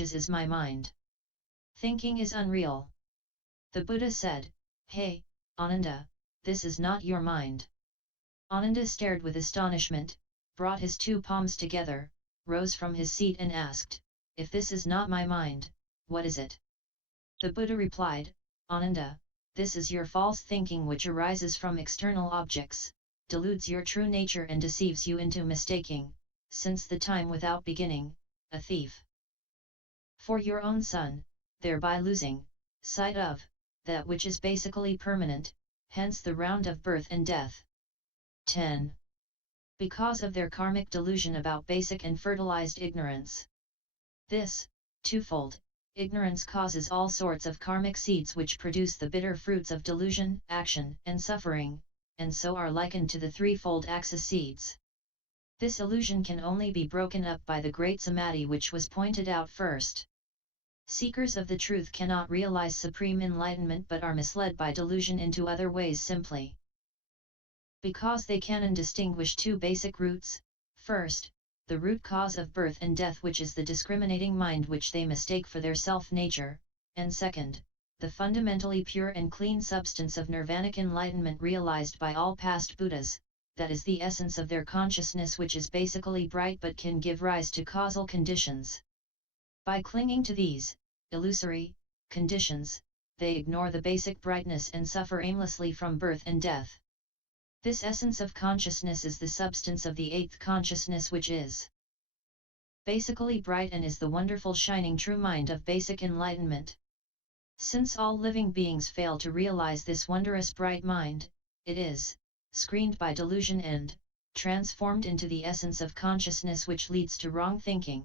is my mind. Thinking is unreal. The Buddha said, "Hey, Ananda, this is not your mind." Ananda stared with astonishment, brought his two palms together, rose from his seat and asked, "If this is not my mind, what is it?" The Buddha replied, "Ananda, this is your false thinking which arises from external objects, deludes your true nature and deceives you into mistaking, since the time without beginning, a thief. For your own son, thereby losing sight of that which is basically permanent, hence the round of birth and death." 10. Because of their karmic delusion about basic and fertilized ignorance. This, twofold, ignorance causes all sorts of karmic seeds which produce the bitter fruits of delusion, action, and suffering, and so are likened to the threefold axis seeds. This illusion can only be broken up by the great samadhi which was pointed out first. Seekers of the truth cannot realize supreme enlightenment but are misled by delusion into other ways simply because they cannot distinguish two basic roots: first, the root cause of birth and death which is the discriminating mind which they mistake for their self-nature, and second, the fundamentally pure and clean substance of nirvanic enlightenment realized by all past Buddhas, that is the essence of their consciousness which is basically bright but can give rise to causal conditions. By clinging to these illusory conditions, they ignore the basic brightness and suffer aimlessly from birth and death. This essence of consciousness is the substance of the eighth consciousness which is basically bright and is the wonderful shining true mind of basic enlightenment. Since all living beings fail to realize this wondrous bright mind, it is screened by delusion and transformed into the essence of consciousness which leads to wrong thinking.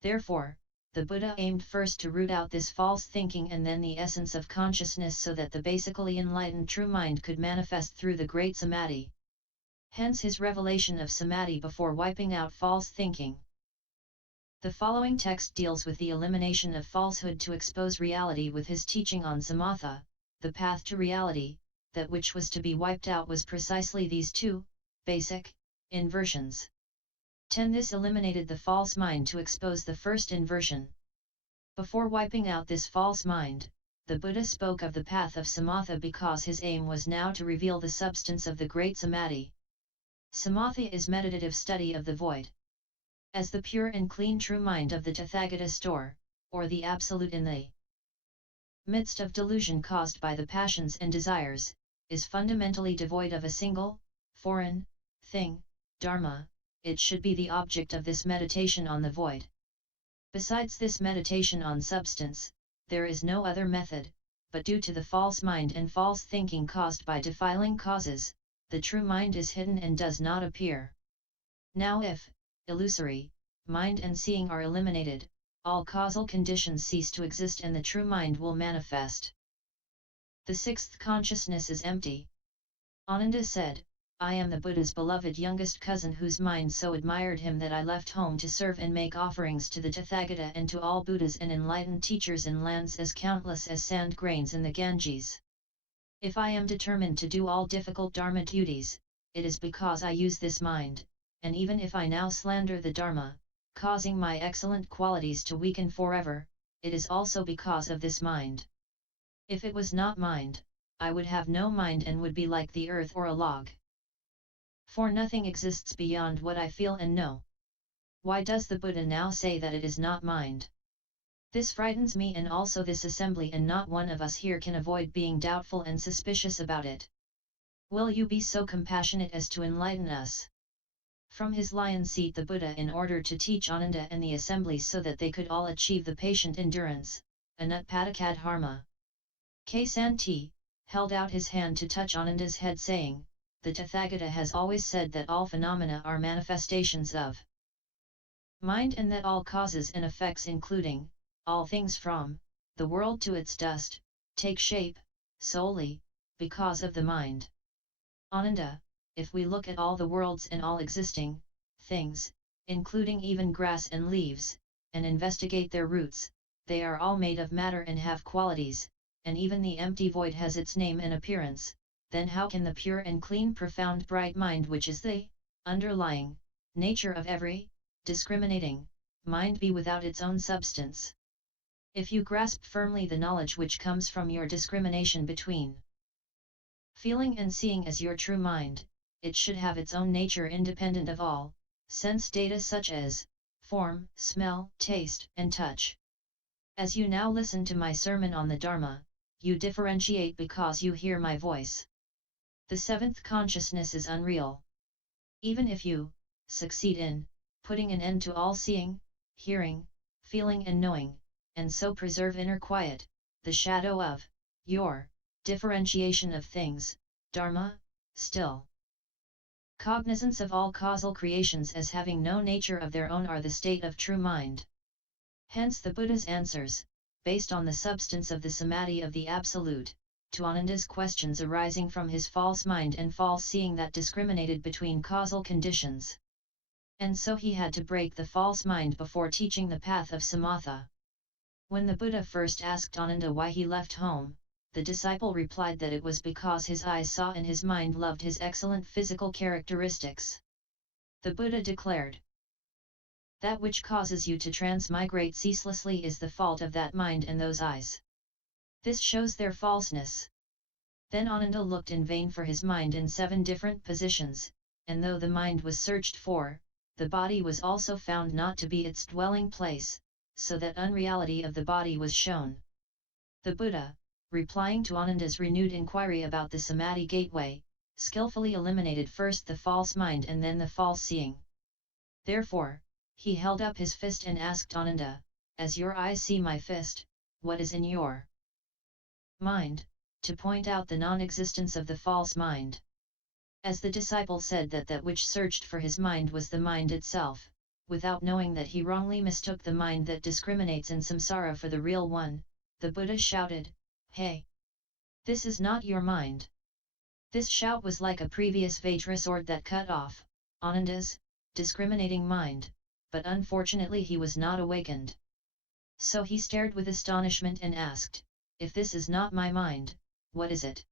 Therefore, the Buddha aimed first to root out this false thinking and then the essence of consciousness so that the basically enlightened true mind could manifest through the great samadhi. Hence his revelation of samadhi before wiping out false thinking. The following text deals with the elimination of falsehood to expose reality with his teaching on samatha, the path to reality. That which was to be wiped out was precisely these two basic inversions. 10. This eliminated the false mind to expose the first inversion. Before wiping out this false mind, the Buddha spoke of the path of samatha because his aim was now to reveal the substance of the great samadhi. Samatha is meditative study of the void. As the pure and clean true mind of the Tathagata store, or the absolute in the midst of delusion caused by the passions and desires, is fundamentally devoid of a single, foreign, thing, dharma. It should be the object of this meditation on the void. Besides this meditation on substance, there is no other method, but due to the false mind and false thinking caused by defiling causes, the true mind is hidden and does not appear. Now if illusory mind and seeing are eliminated, all causal conditions cease to exist and the true mind will manifest. The sixth consciousness is empty. Ananda said, "I am the Buddha's beloved youngest cousin whose mind so admired him that I left home to serve and make offerings to the Tathagata and to all Buddhas and enlightened teachers in lands as countless as sand grains in the Ganges. If I am determined to do all difficult Dharma duties, it is because I use this mind, and even if I now slander the Dharma, causing my excellent qualities to weaken forever, it is also because of this mind. If it was not mind, I would have no mind and would be like the earth or a log. For nothing exists beyond what I feel and know. Why does the Buddha now say that it is not mind? This frightens me and also this assembly, and not one of us here can avoid being doubtful and suspicious about it. Will you be so compassionate as to enlighten us?" From his lion seat the Buddha, in order to teach Ananda and the assembly so that they could all achieve the patient endurance, anutpadakadharma. Ksanti held out his hand to touch Ananda's head, saying, "The Tathagata has always said that all phenomena are manifestations of mind and that all causes and effects, including all things from the world to its dust, take shape solely because of the mind. Ananda, if we look at all the worlds and all existing things, including even grass and leaves, and investigate their roots, they are all made of matter and have qualities, and even the empty void has its name and appearance. Then how can the pure and clean profound bright mind, which is the underlying nature of every discriminating mind be without its own substance. If you grasp firmly the knowledge which comes from your discrimination between feeling and seeing as your true mind, it should have its own nature independent of all sense data such as form, smell, taste, and touch. As you now listen to my sermon on the Dharma, you differentiate because you hear my voice. The seventh consciousness is unreal. Even if you succeed in putting an end to all seeing, hearing, feeling and knowing, and so preserve inner quiet, the shadow of your differentiation of things, Dharma, still cognizance of all causal creations as having no nature of their own are the state of true mind. Hence the Buddha's answers, based on the substance of the samadhi of the Absolute, to Ananda's questions arising from his false mind and false seeing that discriminated between causal conditions. And so he had to break the false mind before teaching the path of samatha. When the Buddha first asked Ananda why he left home, the disciple replied that it was because his eyes saw and his mind loved his excellent physical characteristics. The Buddha declared, "That which causes you to transmigrate ceaselessly is the fault of that mind and those eyes. This shows their falseness." Then Ananda looked in vain for his mind in 7 different positions, and though the mind was searched for, the body was also found not to be its dwelling place, so that unreality of the body was shown. The Buddha, replying to Ananda's renewed inquiry about the samadhi gateway, skillfully eliminated first the false mind and then the false seeing. Therefore, he held up his fist and asked Ananda, "As your eyes see my fist, what is in your mind?" to point out the non-existence of the false mind. As the disciple said that which searched for his mind was the mind itself, without knowing that he wrongly mistook the mind that discriminates in samsara for the real one, the Buddha shouted, "Hey! This is not your mind." This shout was like a previous Vajra sword that cut off Ananda's discriminating mind, but unfortunately he was not awakened. So he stared with astonishment and asked, "If this is not my mind, what is it?"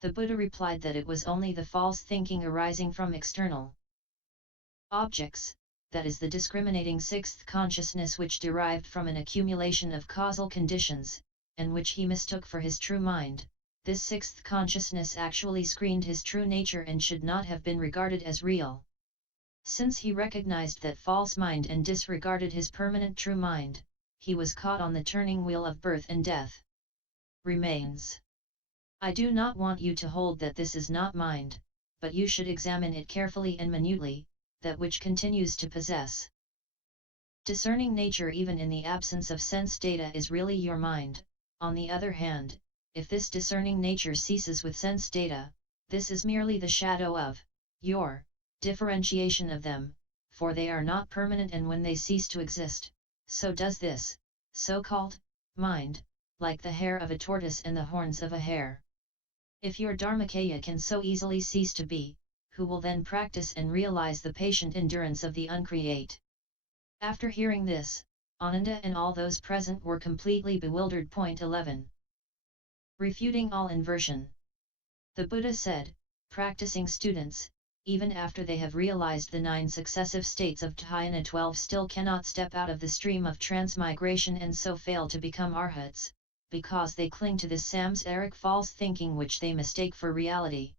The Buddha replied that it was only the false thinking arising from external objects, that is the discriminating sixth consciousness which derived from an accumulation of causal conditions, and which he mistook for his true mind. This sixth consciousness actually screened his true nature and should not have been regarded as real. Since he recognized that false mind and disregarded his permanent true mind, he was caught on the turning wheel of birth and death. Remains. I do not want you to hold that this is not mind, but you should examine it carefully and minutely, that which continues to possess discerning nature even in the absence of sense data is really your mind. On the other hand, if this discerning nature ceases with sense data, this is merely the shadow of your differentiation of them, for they are not permanent, and when they cease to exist, so does this so-called mind, like the hair of a tortoise and the horns of a hare. If your Dharmakaya can so easily cease to be, who will then practice and realize the patient endurance of the uncreate? After hearing this, Ananda and all those present were completely bewildered. 11. Refuting all inversion. The Buddha said, practicing students, even after they have realized the 9 successive states of dhyana 12 still cannot step out of the stream of transmigration and so fail to become arhats, because they cling to this samsaric false thinking which they mistake for reality.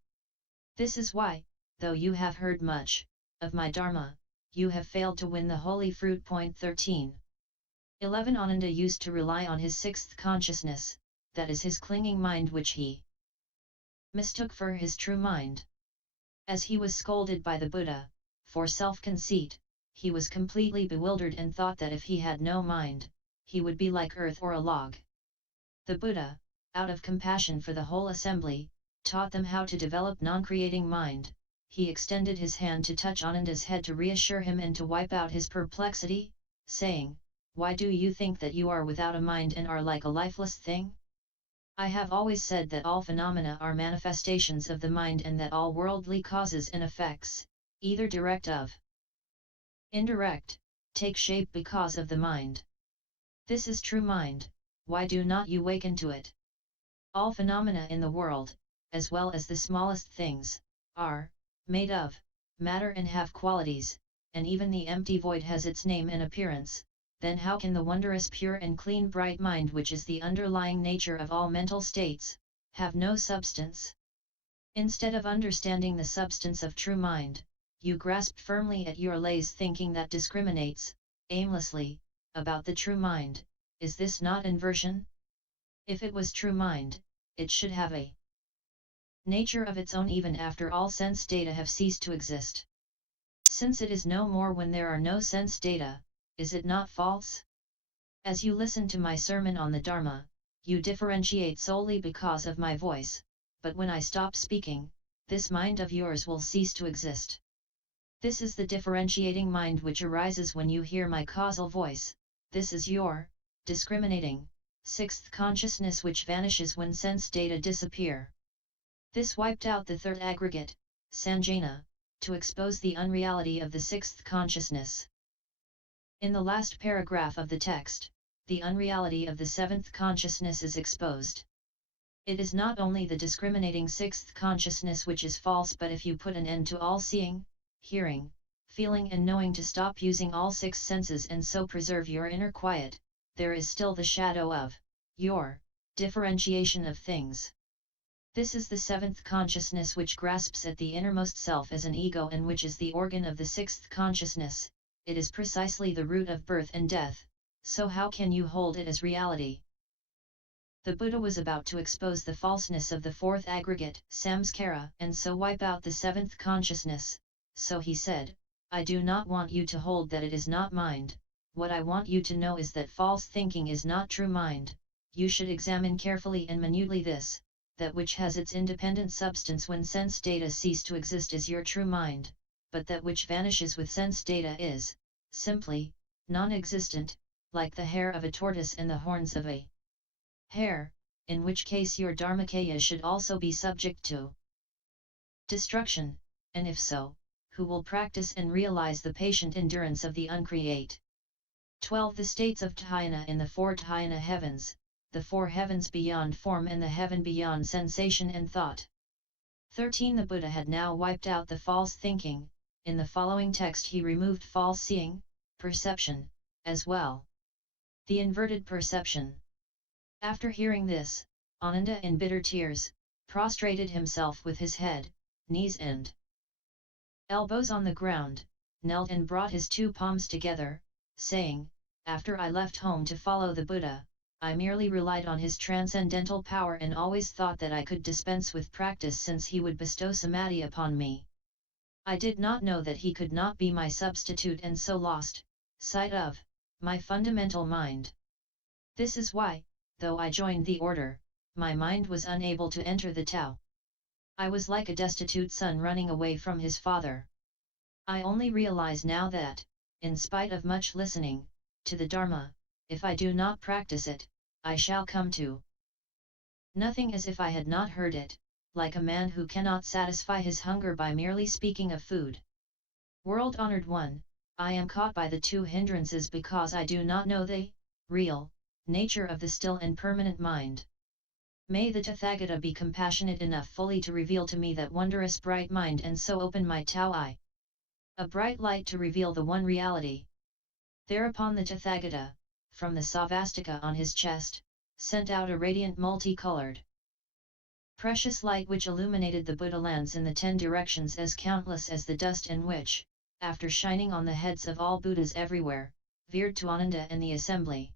This is why, though you have heard much of my Dharma, you have failed to win the holy fruit. 13. 11. Ananda used to rely on his sixth consciousness, that is his clinging mind, which he mistook for his true mind. As he was scolded by the Buddha for self-conceit, he was completely bewildered and thought that if he had no mind, he would be like earth or a log. The Buddha, out of compassion for the whole assembly, taught them how to develop non-creating mind. He extended his hand to touch Ananda's head to reassure him and to wipe out his perplexity, saying, "Why do you think that you are without a mind and are like a lifeless thing? I have always said that all phenomena are manifestations of the mind and that all worldly causes and effects, either direct or indirect, take shape because of the mind. This is true mind, why do not you waken to it? All phenomena in the world, as well as the smallest things, are made of matter and have qualities, and even the empty void has its name and appearance, then how can the wondrous pure and clean bright mind, which is the underlying nature of all mental states, have no substance? Instead of understanding the substance of true mind, you grasp firmly at your lazy thinking that discriminates, aimlessly, about the true mind. Is this not inversion? If it was true mind, it should have a nature of its own even after all sense data have ceased to exist. Since it is no more when there are no sense data, is it not false? As you listen to my sermon on the Dharma, you differentiate solely because of my voice, but when I stop speaking, this mind of yours will cease to exist. This is the differentiating mind which arises when you hear my causal voice. This is your discriminating sixth consciousness which vanishes when sense data disappear. This wiped out the third aggregate, sanjana, to expose the unreality of the sixth consciousness. In the last paragraph of the text, the unreality of the seventh consciousness is exposed. It is not only the discriminating sixth consciousness which is false, but if you put an end to all seeing, hearing, feeling and knowing to stop using all six senses and so preserve your inner quiet, there is still the shadow of your differentiation of things. This is the seventh consciousness which grasps at the innermost self as an ego and which is the organ of the sixth consciousness. It is precisely the root of birth and death, so how can you hold it as reality? The Buddha was about to expose the falseness of the fourth aggregate, samskara, and so wipe out the seventh consciousness, so he said, I do not want you to hold that it is not mind, what I want you to know is that false thinking is not true mind. You should examine carefully and minutely this, that which has its independent substance when sense data cease to exist is your true mind, but that which vanishes with sense data is, simply, non-existent, like the hair of a tortoise and the horns of a hare, in which case your dharmakaya should also be subject to destruction, and if so, who will practice and realize the patient endurance of the uncreate? 12. The states of dhyana in the four dhyana heavens, the four heavens beyond form and the heaven beyond sensation and thought. 13. The Buddha had now wiped out the false thinking. In the following text he removed false seeing, perception, as well. The inverted perception. After hearing this, Ananda in bitter tears, prostrated himself with his head, knees and elbows on the ground, knelt and brought his two palms together, saying, after I left home to follow the Buddha, I merely relied on his transcendental power and always thought that I could dispense with practice since he would bestow samadhi upon me. I did not know that he could not be my substitute and so lost sight of my fundamental mind. This is why, though I joined the order, my mind was unable to enter the Tao. I was like a destitute son running away from his father. I only realize now that, in spite of much listening to the Dharma, if I do not practice it, I shall come to nothing as if I had not heard it, like a man who cannot satisfy his hunger by merely speaking of food. World-honored one, I am caught by the two hindrances because I do not know the real nature of the still and permanent mind. May the Tathagata be compassionate enough fully to reveal to me that wondrous bright mind and so open my Tao eye. A bright light to reveal the one reality. Thereupon the Tathagata, from the sauvastika on his chest, sent out a radiant multicolored precious light which illuminated the Buddha lands in the 10 directions as countless as the dust and which, after shining on the heads of all Buddhas everywhere, veered to Ananda and the assembly.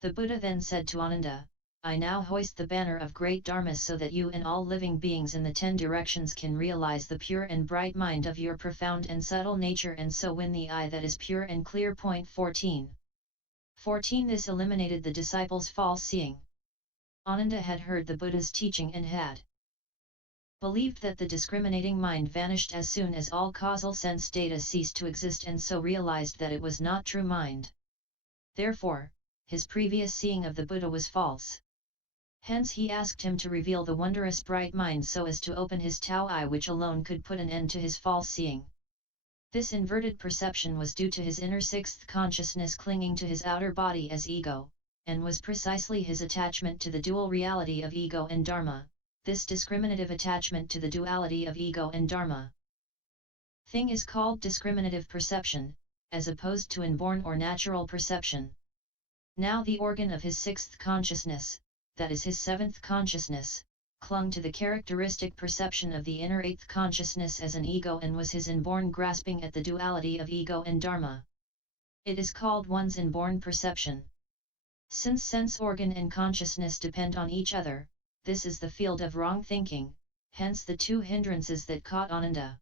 The Buddha then said to Ananda, I now hoist the banner of Great Dharma so that you and all living beings in the 10 directions can realize the pure and bright mind of your profound and subtle nature and so win the eye that is pure and clear. 14. This eliminated the disciples' false seeing. Ananda had heard the Buddha's teaching and had believed that the discriminating mind vanished as soon as all causal sense data ceased to exist and so realized that it was not true mind. Therefore, his previous seeing of the Buddha was false. Hence he asked him to reveal the wondrous bright mind so as to open his Tao eye which alone could put an end to his false seeing. This inverted perception was due to his inner sixth consciousness clinging to his outer body as ego, and was precisely his attachment to the dual reality of ego and Dharma, this discriminative attachment to the duality of ego and Dharma. thing is called discriminative perception, as opposed to inborn or natural perception. Now the organ of his sixth consciousness, that is his seventh consciousness, clung to the characteristic perception of the inner eighth consciousness as an ego and was his inborn grasping at the duality of ego and dharma. It is called one's inborn perception. Since sense organ and consciousness depend on each other, this is the field of wrong thinking, hence the two hindrances that caught Ananda.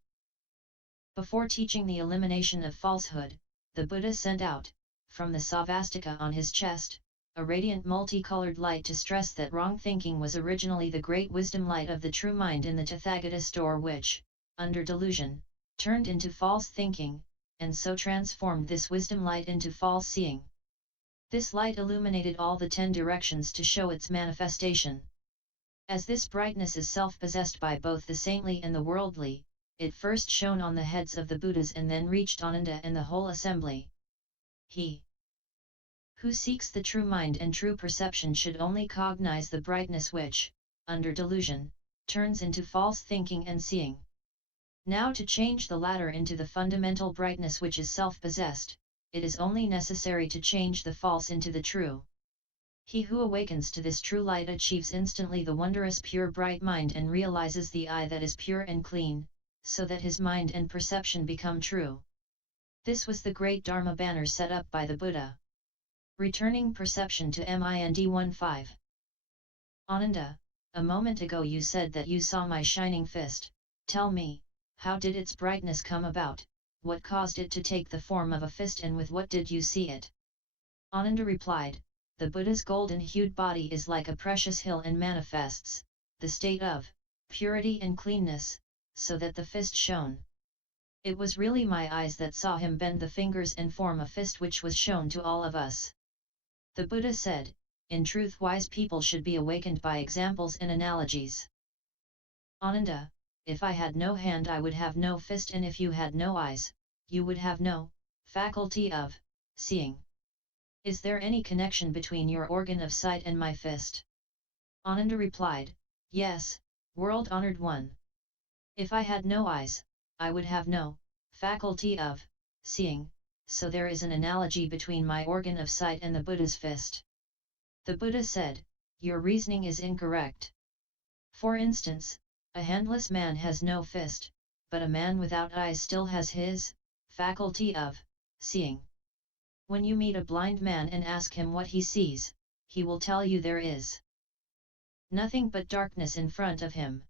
Before teaching the elimination of falsehood, the Buddha sent out, from the sauvastika on his chest, a radiant multicolored light to stress that wrong thinking was originally the great wisdom light of the true mind in the Tathagata store which, under delusion, turned into false thinking, and so transformed this wisdom light into false seeing. This light illuminated all the 10 directions to show its manifestation. As this brightness is self-possessed by both the saintly and the worldly, it first shone on the heads of the Buddhas and then reached Ananda and the whole assembly. He who seeks the true mind and true perception should only cognize the brightness which, under delusion, turns into false thinking and seeing. Now to change the latter into the fundamental brightness which is self-possessed, it is only necessary to change the false into the true. He who awakens to this true light achieves instantly the wondrous pure bright mind and realizes the I that is pure and clean, so that his mind and perception become true. This was the Great Dharma banner set up by the Buddha. Returning perception to Mind 1.5. Ananda, a moment ago you said that you saw my shining fist. Tell me, how did its brightness come about? What caused it to take the form of a fist and with what did you see it? Ananda replied, the Buddha's golden-hued body is like a precious hill and manifests the state of purity and cleanness, so that the fist shone. It was really my eyes that saw him bend the fingers and form a fist which was shown to all of us. The Buddha said, in truth wise people should be awakened by examples and analogies. Ananda, if I had no hand I would have no fist, and if you had no eyes, you would have no faculty of seeing. Is there any connection between your organ of sight and my fist? Ananda replied, yes, world-honored one. If I had no eyes, I would have no faculty of seeing, so there is an analogy between my organ of sight and the Buddha's fist. The Buddha said, your reasoning is incorrect. For instance, a handless man has no fist, but a man without eyes still has his faculty of seeing. When you meet a blind man and ask him what he sees, he will tell you there is nothing but darkness in front of him.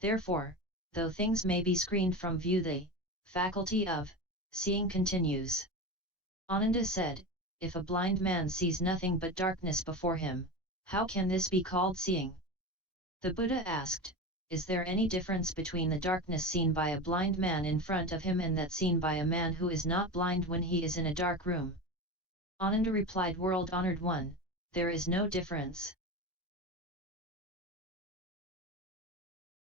Therefore, though things may be screened from view, the faculty of seeing continues. Ananda said, if a blind man sees nothing but darkness before him, how can this be called seeing? The Buddha asked, is there any difference between the darkness seen by a blind man in front of him and that seen by a man who is not blind when he is in a dark room? Ananda replied, world-honored one, there is no difference.